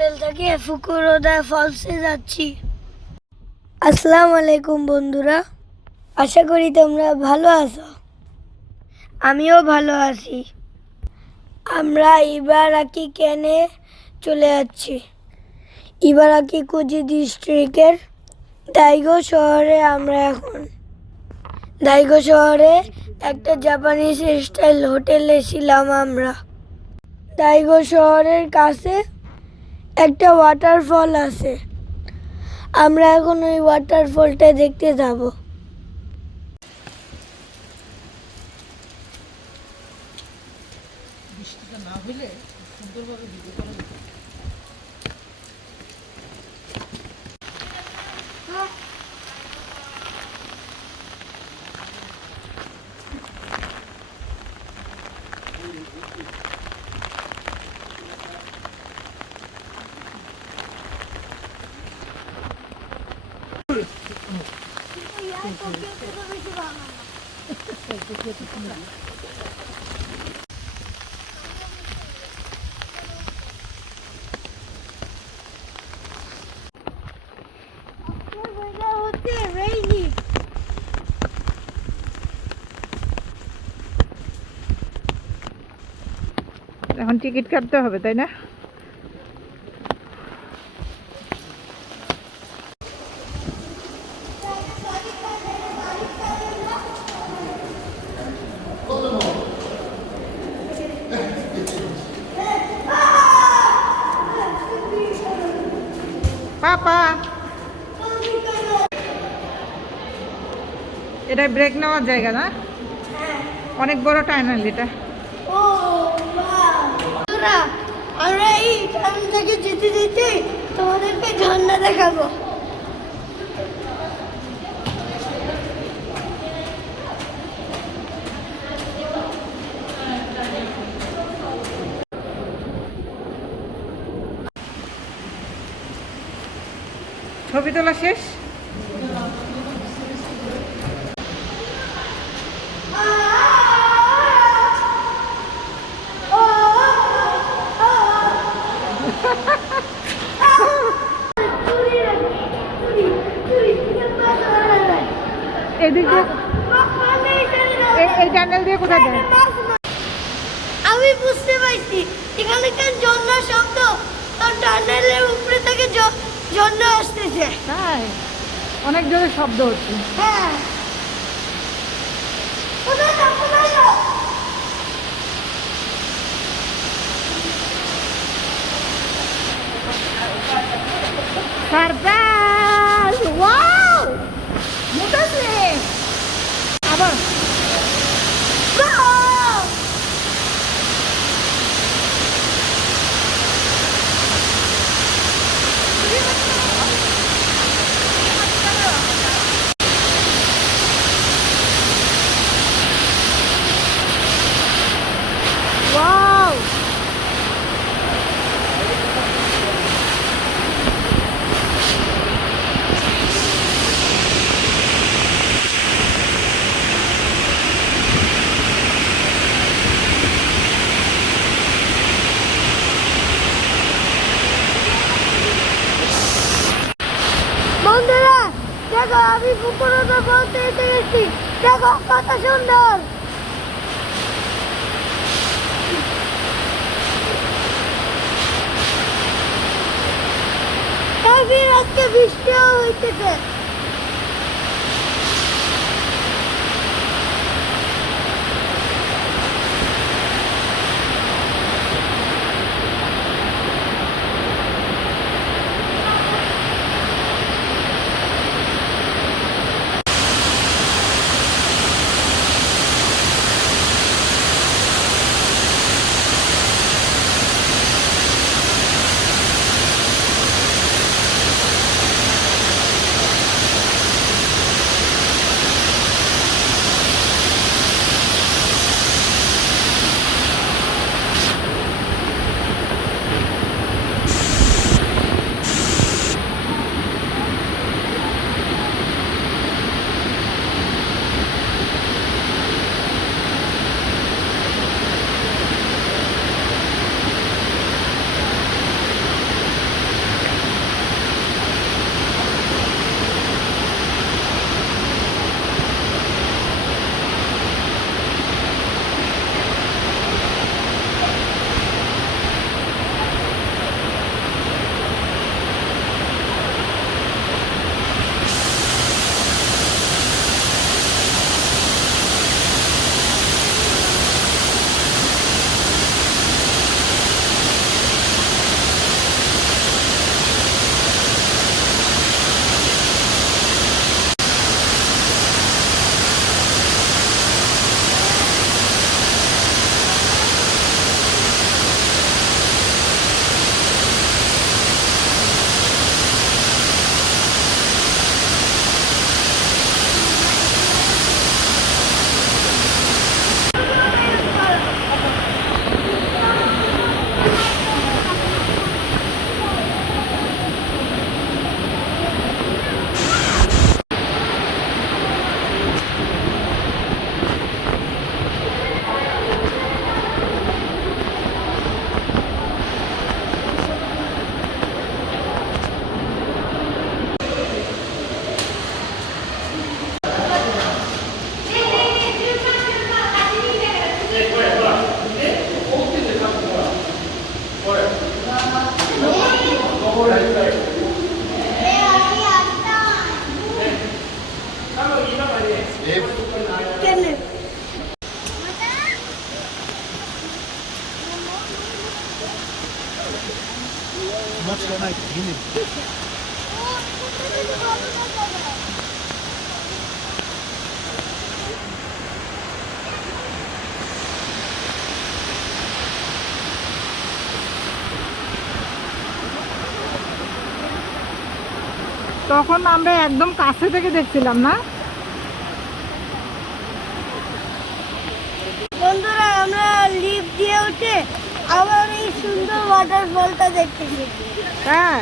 Hotel থেকে ফুকুরোদা ফলসে যাচ্ছি। আসসালামু আলাইকুম বন্ধুরা, আশা করি তোমরা ভালো আছো। আমিও ভালো আছি। আমরা ইবারাকি কেনে চলে যাচ্ছি। ইবারাকি কুজি ডিস্ট্রিক্টের দাইগো শহরে। আমরা এখন দাইগো শহরে একটা জাপানিজ স্টাইল হোটেলে ছিলাম। আমরা দাইগো শহরের কাছে একটা ওয়াটারফল আছে। আমরা এখন ওই ওয়াটারফলটা দেখতে যাব। এখন টিকিট কাটতে হবে, তাই না? পাপা, এটা ব্রেক নেওয়ার জায়গা না? অনেক বড় টানেল এটা। আমরা এই টাউন থেকে যেতে যেতে তোমাদেরকে ঝর্ণা দেখাবো। ছবি তোলা শেষ? এদিকে এই টানেল দিয়ে কোথায় যায়? আমি বুঝতে পারছি এখানকার ঝর্ণার শব্দ, টানেলের উপরে থেকে ঝর্ণা আসতেছে। তাই অনেক জোরে শব্দ হচ্ছে। হ্যাঁ, কোথায় যাও, কোথায় যাও? সারপ্রাইজ! ওয়াও! মুটাছে আবার। ওয়াও! বন্ধুরা দেখো, আমি পুকুরটা বলতে এসে গেছি। দেখো কত সুন্দর। আজকে বৃষ্টিও হইতেছে। তখন আমরা একদম কাছে থেকে দেখছিলাম না। বন্ধুরা আমরা লিফট দিয়ে উঠে আবার এই সুন্দর ওয়াটারফলটা দেখতেছি। হ্যাঁ,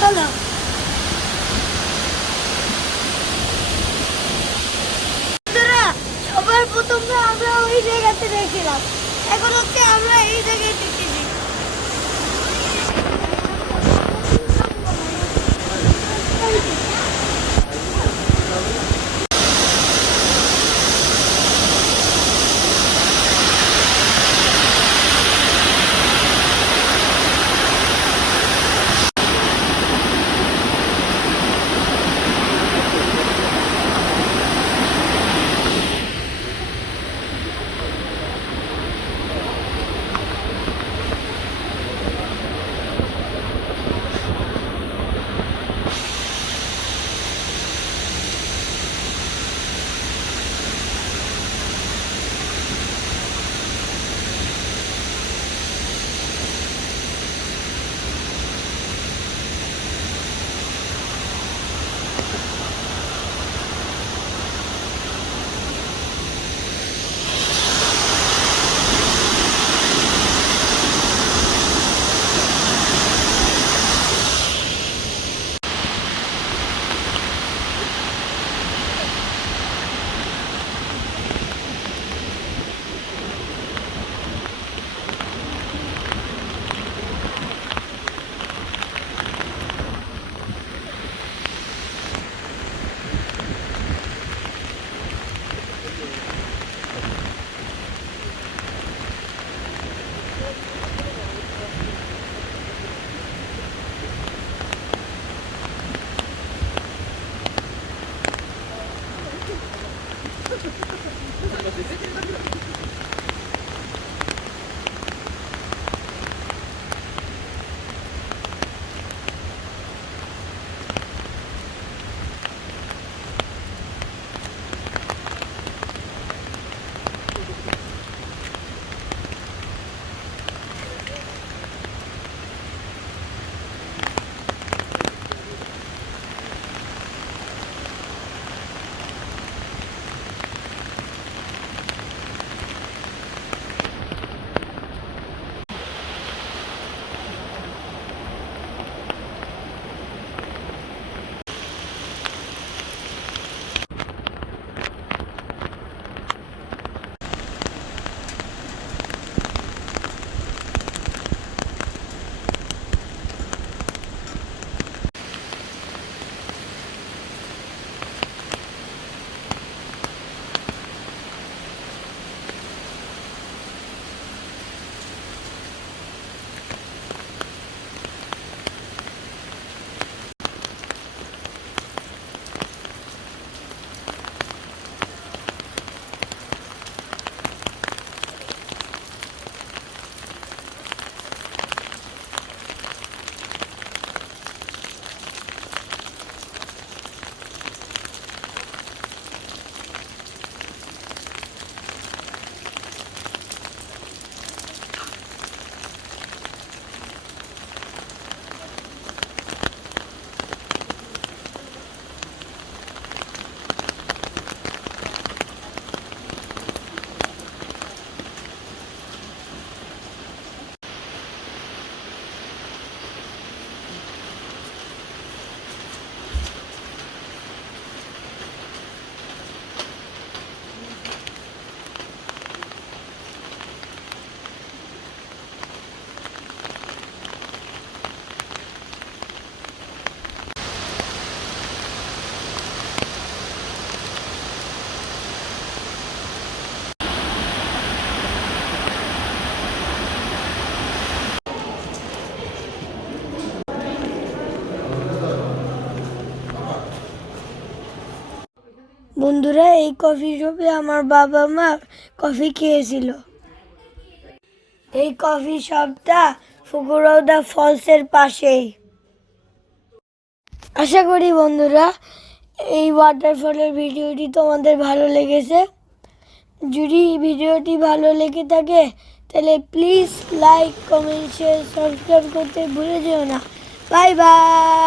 চলো বন্ধুরা, সবার প্রথমে আমরা ওই জায়গাতে দেখছিলাম, এখন হচ্ছে আমরা এই জায়গায় দেখতেছি। বন্ধুরা, এই কফি শপে আমার বাবা মা কফি খেয়েছিল। এই কফি শপটা ফুকুরৌদা ফলসের পাশেই। আশা করি বন্ধুরা এই ওয়াটারফলের ভিডিওটি তোমাদের ভালো লেগেছে। যদি ভিডিওটি ভালো লেগে থাকে তাহলে please like, comment, share, subscribe করতে ভুলে যেও না। Bye bye.